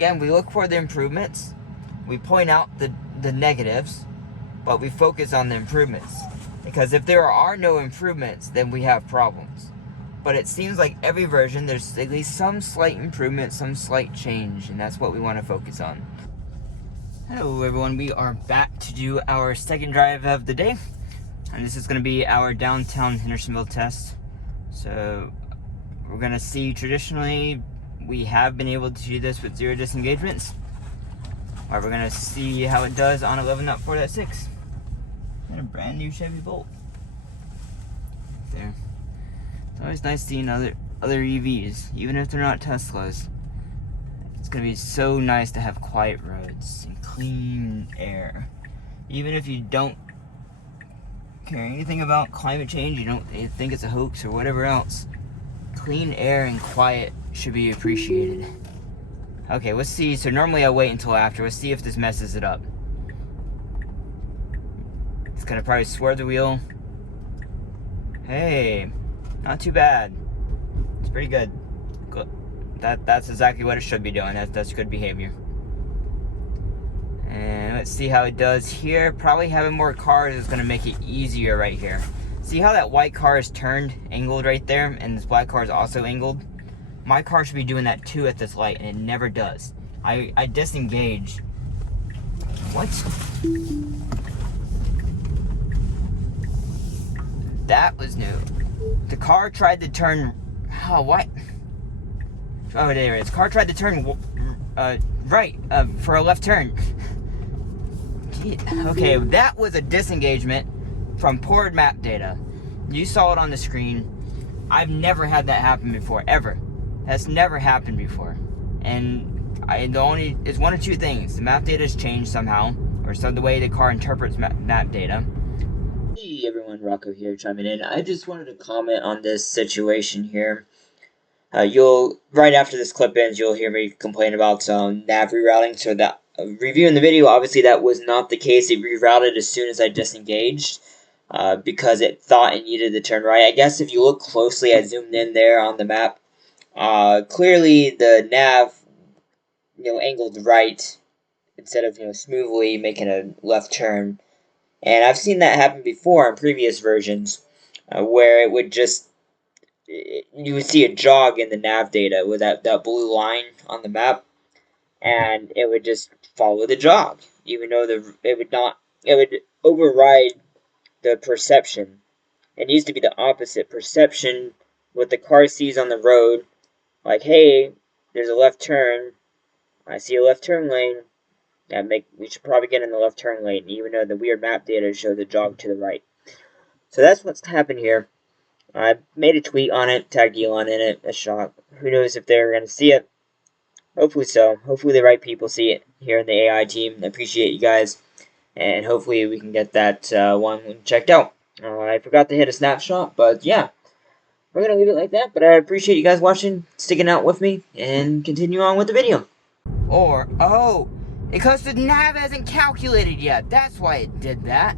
again, we look for the improvements, we point out the negatives, but we focus on the improvements. Because if there are no improvements, then we have problems. But it seems like every version, there's at least some slight improvement, some slight change, and that's what we want to focus on. Hello everyone, we are back to do our second drive of the day. And this is going to be our downtown Hendersonville test. So we're going to see, traditionally, we have been able to do this with 0 disengagements. Or we're going to see how it does on 11.4.6. And a brand new Chevy Bolt. There. It's always nice seeing other EVs, even if they're not Teslas. It's going to be so nice to have quiet roads and clean air. Even if you don't care anything about climate change, you think it's a hoax or whatever else, clean air and quiet should be appreciated. Okay, let's see. So normally I wait until after. Let's see if this messes it up. It's gonna probably swerve the wheel. Hey, not too bad. It's pretty good. Good. That's exactly what it should be doing. That's good behavior. And let's see how it does here. Probably having more cars is gonna make it easier right here. See how that white car is turned, angled right there, and this black car is also angled? My car should be doing that too at this light, and it never does. I disengage. What? That was new. The car tried to turn... Oh, what? Oh, there it is. The car tried to turn right for a left turn. Okay, that was a disengagement from poor map data. You saw it on the screen. I've never had that happen before, ever. That's never happened before. And it's one of two things. The map data has changed somehow, or the way the car interprets map data. Hey everyone, Rocco here chiming in. I just wanted to comment on this situation here. Right after this clip ends, you'll hear me complain about nav rerouting. So that reviewing the video, obviously that was not the case. It rerouted as soon as I disengaged because it thought it needed to turn right. I guess if you look closely, I zoomed in there on the map. Clearly the nav, angled right instead of smoothly making a left turn. And I've seen that happen before in previous versions, where it would you would see a jog in the nav data with that blue line on the map, and it would just follow the jog, even though it would override the perception. It needs to be the opposite. Perception, what the car sees on the road, like, hey, there's a left turn, I see a left turn lane, we should probably get in the left turn lane, even though the weird map data shows a jog to the right. So that's what's happened here. I made a tweet on it, tagged Elon in it, a shot. Who knows if they're going to see it. Hopefully so. Hopefully the right people see it here in the AI team. I appreciate you guys. And hopefully we can get that one checked out. I forgot to hit a snapshot, but yeah. We're going to leave it like that, but I appreciate you guys watching, sticking out with me, and continue on with the video. Because the nav hasn't calculated yet. That's why it did that.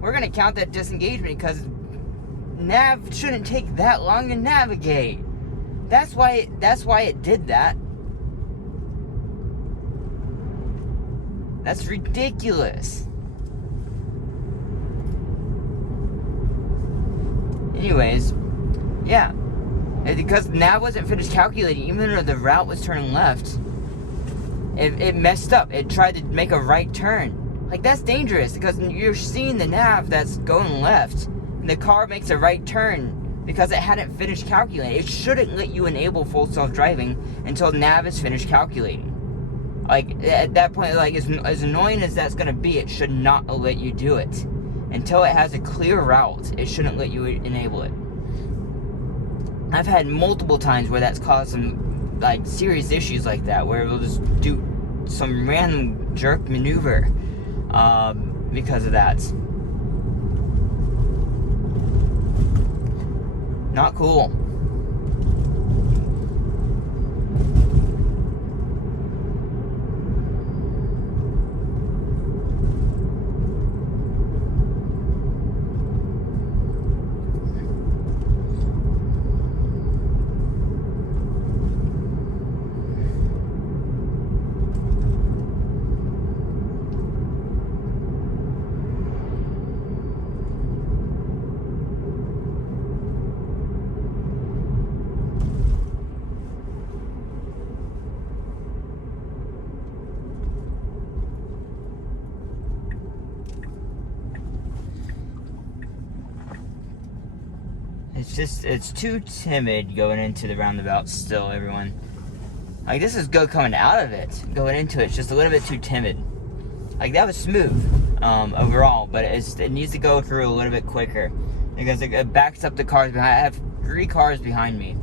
We're going to count that disengagement because nav shouldn't take that long to navigate. That's why it did that. That's ridiculous. Anyways, yeah. Because nav wasn't finished calculating, even though the route was turning left. It messed up. It tried to make a right turn. Like, that's dangerous because you're seeing the nav that's going left, and the car makes a right turn because it hadn't finished calculating. It shouldn't let you enable full self-driving until nav is finished calculating. Like, at that point, like, as annoying as that's going to be, it should not let you do it. Until it has a clear route, it shouldn't let you enable it. I've had multiple times where that's caused some, like, serious issues like that, where it'll just do some random jerk maneuver because of that. Not cool. it's too timid going into the roundabout still, everyone. Like, this is good coming out of it. Going into it's just a little bit too timid. Like, that was smooth overall, but it needs to go through a little bit quicker because it backs up the cars behind. I have 3 cars behind me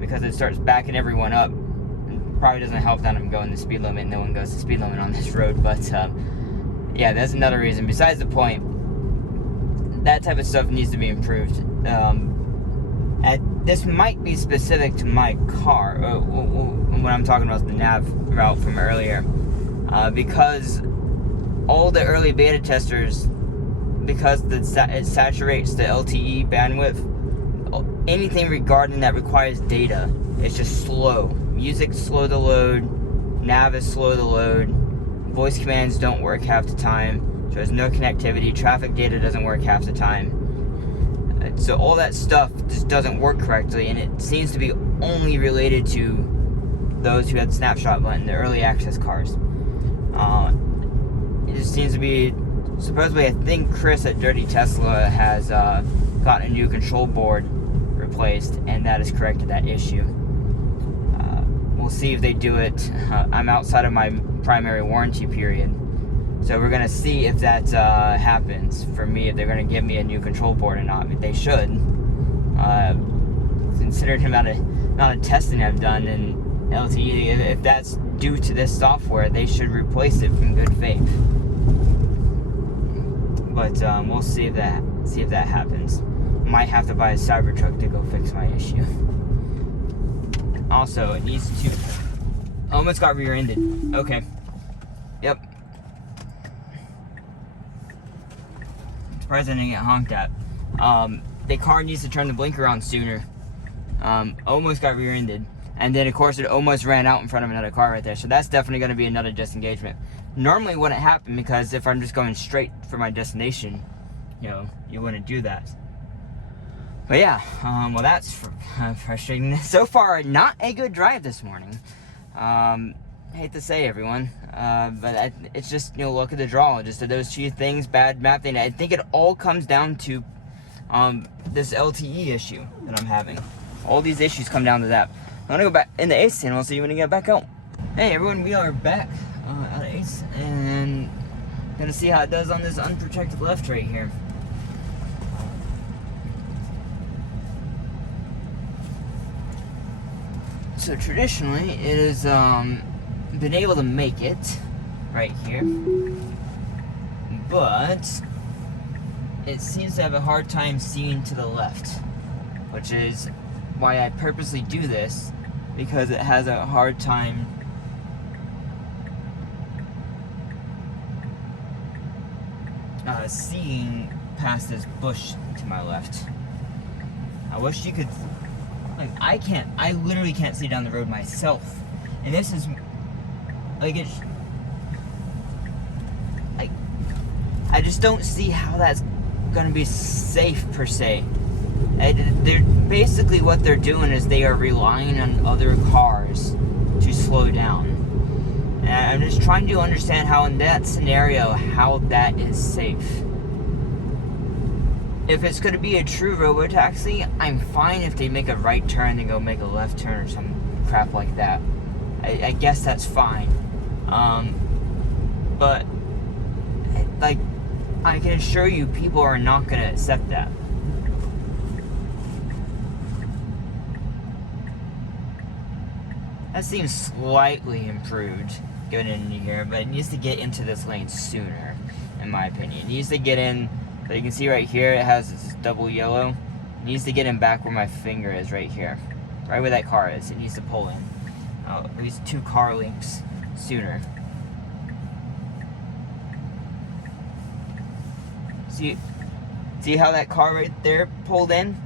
because it starts backing everyone up. It probably doesn't help that I'm going the speed limit. No one goes the speed limit on this road, but yeah, that's another reason. Besides the point, that type of stuff needs to be improved. This might be specific to my car. What I'm talking about is the nav route from earlier. Because all the early beta testers, because it saturates the LTE bandwidth, anything regarding that requires data, it's just slow. Music's slow to load, nav is slow to load, voice commands don't work half the time, so there's no connectivity, traffic data doesn't work half the time. So all that stuff just doesn't work correctly, and it seems to be only related to those who had the snapshot button, the early access cars. It just seems to be, supposedly, I think Chris at Dirty Tesla has got a new control board replaced, and that has corrected that issue. We'll see if they do it. I'm outside of my primary warranty period, so we're gonna see if that happens for me, if they're gonna give me a new control board or not. I mean, they should. Considering the amount of testing I've done in LTE, if that's due to this software, they should replace it from good faith. But we'll see if that happens. Might have to buy a Cybertruck to go fix my issue. Also, it needs to. Almost got rear-ended. Okay. Yep. Surprised I didn't get honked at. The car needs to turn the blinker on sooner. Almost got rear-ended. And then, of course, it almost ran out in front of another car right there. So that's definitely going to be another disengagement. Normally it wouldn't happen because if I'm just going straight for my destination, you wouldn't do that. But yeah, well, that's frustrating. So far, not a good drive this morning. Hate to say, everyone, but it's just, luck of the draw. Just those 2 things, bad map thing. I think it all comes down to this LTE issue that I'm having. All these issues come down to that. I'm gonna go back in the Ace channel, so you want to get back out. Hey everyone, we are back out of Ace, and gonna see how it does on this unprotected left right here. So traditionally, it has been able to make it right here, but it seems to have a hard time seeing to the left, which is why I purposely do this, because it has a hard time seeing past this bush to my left. I wish you could, I literally can't see down the road myself, and this is, I just don't see how that's gonna be safe per se. They're basically, what they're doing is they are relying on other cars to slow down. And I'm just trying to understand how in that scenario, how that is safe. If it's going to be a true robotaxi, I'm fine if they make a right turn and go make a left turn or some crap like that. I guess that's fine. But, I can assure you people are not going to accept that. That seems slightly improved going into here, but it needs to get into this lane sooner, in my opinion. It needs to get in, so you can see right here, it has this double yellow. It needs to get in back where my finger is right here. Right where that car is. It needs to pull in. At least 2 car lengths sooner. See how that car right there pulled in?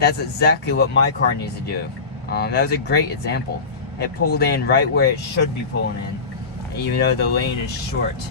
That's exactly what my car needs to do. That was a great example. It pulled in right where it should be pulling in, even though the lane is short.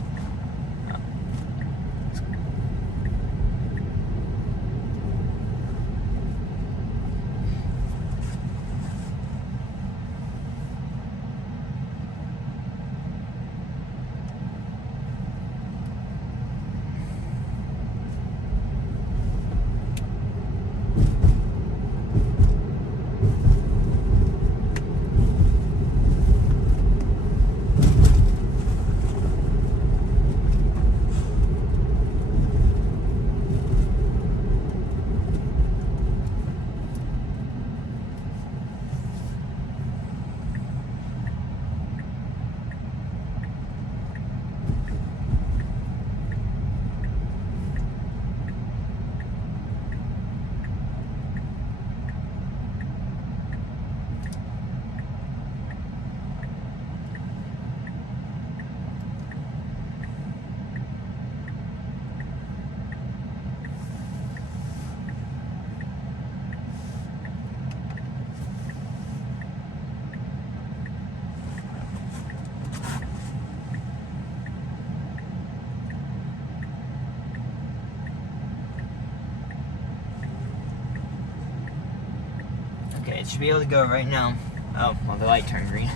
it should be able to go right now. Oh, well, the light turned green.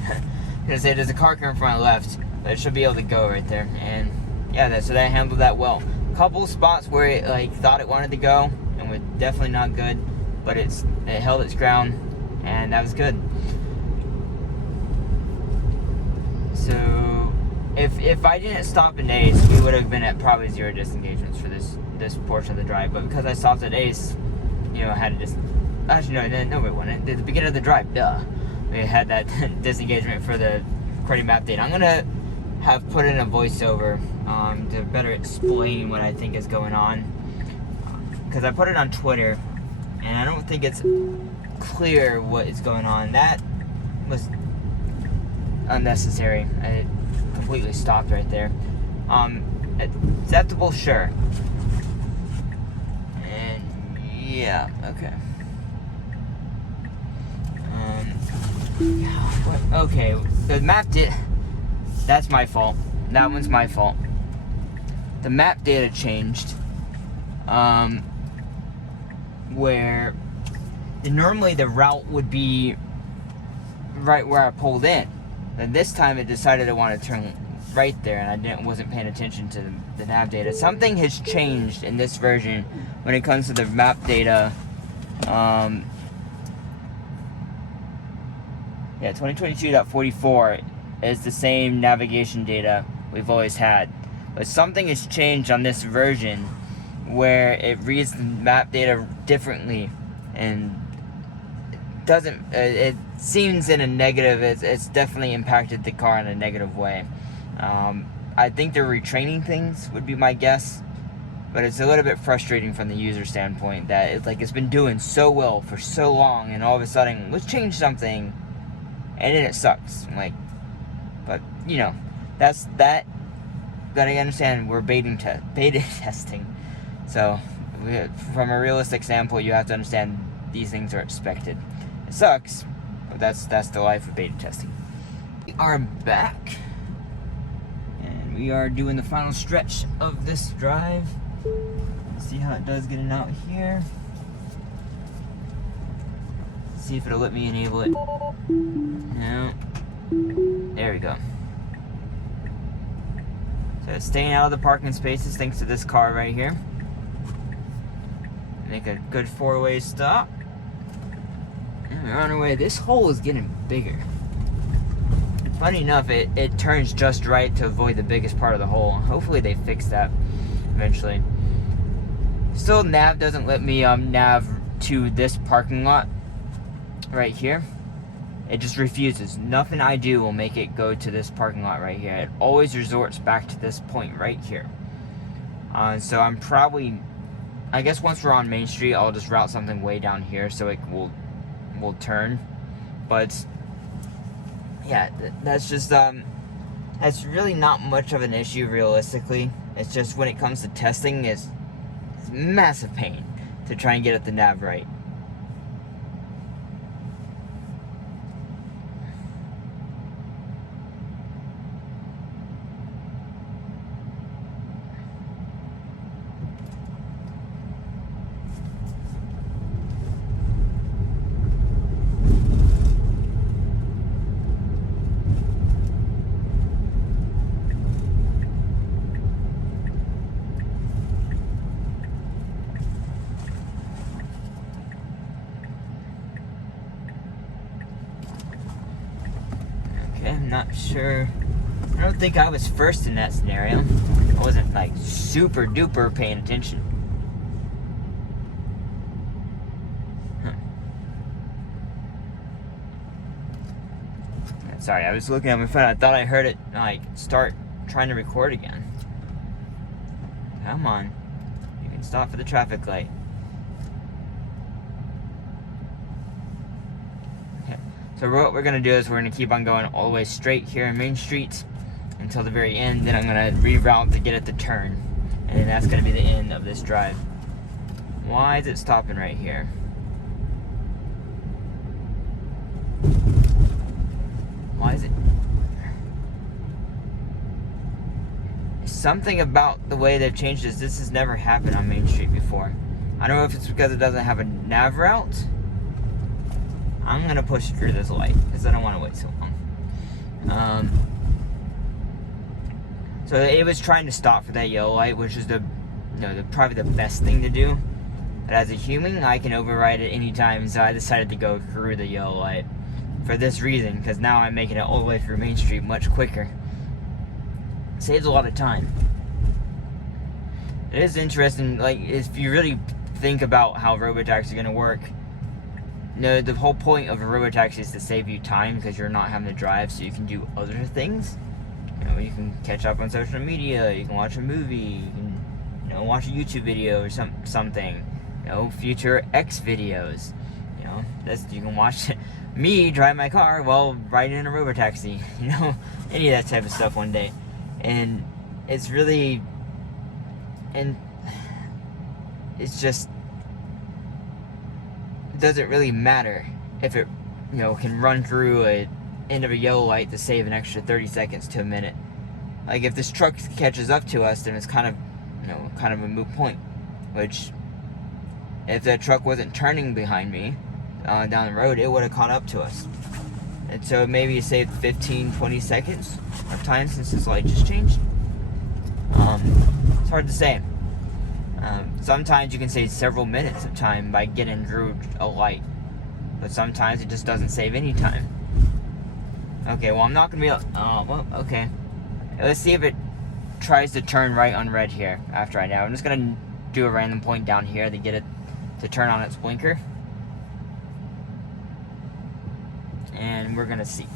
Because there's a car coming from my left, but it should be able to go right there. And yeah, so that handled that well. Couple spots where it like thought it wanted to go and was definitely not good, but it held its ground, and that was good. So if I didn't stop in Ace, we would have been at probably 0 disengagements for this portion of the drive. But because I stopped at Ace, you know, I had to just actually no, we wouldn't. At the beginning of the drive, we had that disengagement for the recording map data. I'm gonna have put in a voiceover to better explain what I think is going on, because I put it on Twitter and I don't think it's clear what is going on. That was unnecessary. I completely stopped right there. Acceptable, sure. And yeah, okay. Okay, the map did. That's my fault. That one's my fault. The map data changed. Where normally the route would be right where I pulled in. And this time it decided I wanted to turn right there, and I wasn't paying attention to the nav data. Something has changed in this version when it comes to the map data. Yeah, 2022.44 is the same navigation data we've always had. But something has changed on this version where it reads the map data differently, and it seems in a negative. It's definitely impacted the car in a negative way. I think they're retraining things, would be my guess, but it's a little bit frustrating from the user standpoint that it's been doing so well for so long, and all of a sudden let's change something and then it sucks. But you know, that's that. Gotta understand, we're beta testing. So, from a realistic standpoint, you have to understand these things are expected. It sucks, but that's the life of beta testing. We are back, and we are doing the final stretch of this drive. Let's see how it does getting out here. See if it'll let me enable it. No. There we go. So it's staying out of the parking spaces thanks to this car right here. Make a good 4-way stop. And we're on our way. This hole is getting bigger. Funny enough, it turns just right to avoid the biggest part of the hole. Hopefully they fix that eventually. Still, nav doesn't let me nav to this parking lot right here. It just refuses. Nothing I do will make it go to this parking lot right here. It always resorts back to this point right here. So I'm probably, I guess once we're on Main Street, I'll just route something way down here so it will turn. But yeah, that's just that's really not much of an issue realistically. It's just when it comes to testing, it's massive pain to try and get at the nav right. I'm not sure. I don't think I was first in that scenario. I wasn't super duper paying attention. Sorry, I was looking at my phone. I thought I heard it start trying to record again. Come on. You can stop for the traffic light. So what we're going to do is we're going to keep on going all the way straight here in Main Street until the very end. Then I'm going to reroute to get at the turn. And then that's going to be the end of this drive. Why is it stopping right here? Why is it? Something about the way they've changed this. This has never happened on Main Street before. I don't know if it's because it doesn't have a nav route. I'm gonna push through this light because I don't want to wait so long. So it was trying to stop for that yellow light, which is probably the best thing to do. But as a human, I can override it anytime, so I decided to go through the yellow light for this reason, because now I'm making it all the way through Main Street much quicker. Saves a lot of time. It is interesting, like, if you really think about how robotaxis are going to work. The whole point of a robotaxi is to save you time, because you're not having to drive, so you can do other things. You can catch up on social media, you can watch a movie, you can, watch a YouTube video or something. Future X videos. You can watch me drive my car while riding in a robotaxi. Any of that type of stuff one day. And it's really, and it's just, it doesn't really matter if it, can run through a end of a yellow light to save an extra 30 seconds to a minute. Like, if this truck catches up to us, then it's kind of a moot point. Which, if that truck wasn't turning behind me down the road, it would have caught up to us. And so maybe it saved 15-20 seconds of time since this light just changed. It's hard to say. Sometimes you can save several minutes of time by getting through a light, but sometimes it just doesn't save any time. Okay, well, I'm not gonna be okay. Let's see if it tries to turn right on red here after I know. I'm just gonna do a random point down here to get it to turn on its blinker. And we're gonna see.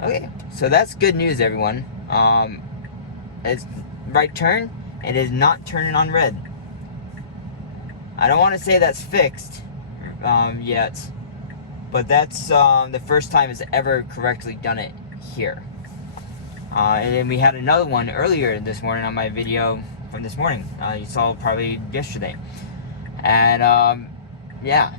Okay, so that's good news, everyone. It's right turn. It is not turning on red. I don't want to say that's fixed yet, but that's the first time it's ever correctly done it here. And then we had another one earlier this morning on my video from this morning. You saw probably yesterday, and yeah.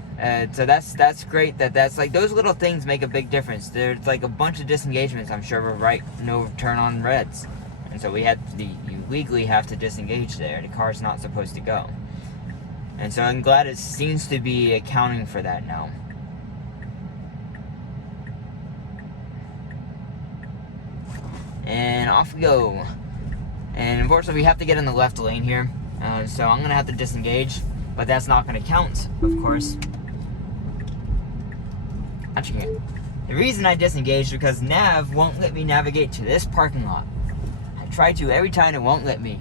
So that's great. That's like, those little things make a big difference. There's like a bunch of disengagements, I'm sure, were no turn on reds, and so you legally have to disengage there. The car's not supposed to go, and so I'm glad it seems to be accounting for that now. And off we go. And unfortunately, we have to get in the left lane here, so I'm gonna have to disengage, but that's not gonna count, of course. Actually, the reason I disengaged is because Nav won't let me navigate to this parking lot. I try to every time, it won't let me.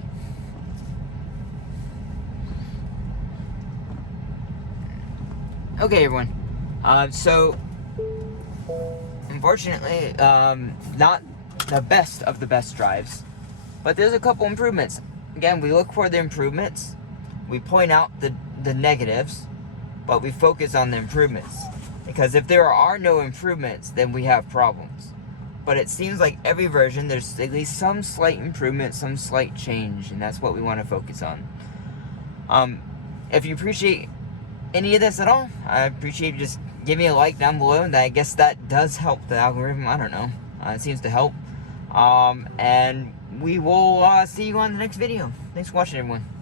Okay, everyone. So, unfortunately, not the best of the best drives, but there's a couple improvements. Again, we look for the improvements, we point out the negatives, but we focus on the improvements. Because if there are no improvements, then we have problems. But it seems like every version, there's at least some slight improvement, some slight change, and that's what we want to focus on. If you appreciate any of this at all, I appreciate you just give me a like down below, and I guess that does help the algorithm. I don't know. It seems to help. And we will see you on the next video. Thanks for watching, everyone.